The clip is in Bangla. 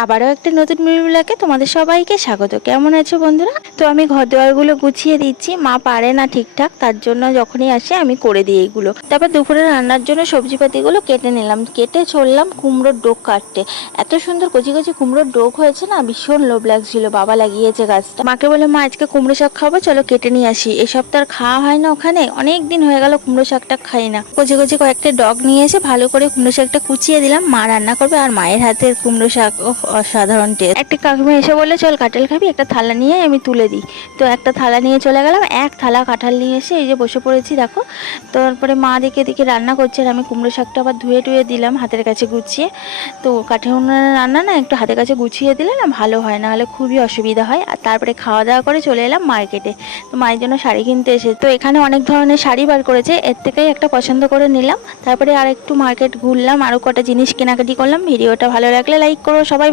আবারও একটা নতুন ভিডিওতে তোমাদের সবাইকে স্বাগত। কেমন আছো বন্ধুরা? তো আমি ঘর দুয়ারগুলো গুছিয়ে দিচ্ছি, মা পারে না ঠিকঠাক, তার জন্য যখনই আসে আমি করে দিই এইগুলো। তারপর দুপুরে রান্নার জন্য সবজিপাতিগুলো কেটে নিলাম, কেটে চললাম কুমড়োর ডোক কাটতে। এত সুন্দর কচি কচি কুমড়োর ডোক হয়েছে না, ভীষণ লোভ লাগছিল। বাবা লাগিয়েছে গাছটা, মাকে বলে মা আজকে কুমড়ো শাক খাবো, চলো কেটে নিয়ে আসি। এসব তো আর খাওয়া হয় না, ওখানে অনেক দিন হয়ে গেল কুমড়ো শাকটা খাই না। কচি কচি কয়েকটা ডগ নিয়ে এসে ভালো করে কুমড়ো শাকটা কুচিয়ে দিলাম, মা রান্না করবে। আর মায়ের হাতের কুমড়ো শাক অসাধারণ টেস্ট। একটা কাকিমা এসে বললে চল কাঁঠাল খাবি, একটা থালা নিয়ে আমি তুলে দিই। তো একটা থালা নিয়ে চলে গেলাম, এক থালা কাঁঠাল নিয়ে এসে এই যে বসে পড়েছি দেখো। তারপরে মা দেখে দেখে রান্না করছে, আর আমি কুমড়ো শাকটা আবার ধুয়ে টুয়ে দিলাম হাতের কাছে গুছিয়ে। তো কাঠের উনুনের রান্না না, একটু হাতের কাছে গুছিয়ে দিলে না ভালো হয়, না হলে খুবই অসুবিধা হয়। আর তারপরে খাওয়া দাওয়া করে চলে এলাম মার্কেটে। তো মায়ের জন্য শাড়ি কিনতে এসে, তো এখানে অনেক ধরনের শাড়ি বার করেছে, এর থেকেই একটা পছন্দ করে নিলাম। তারপরে আর একটু মার্কেট ঘুরলাম, আরও কটা জিনিস কেনাকাটি করলাম। ভিডিওটা ভালো লাগলে লাইক করো সবাই।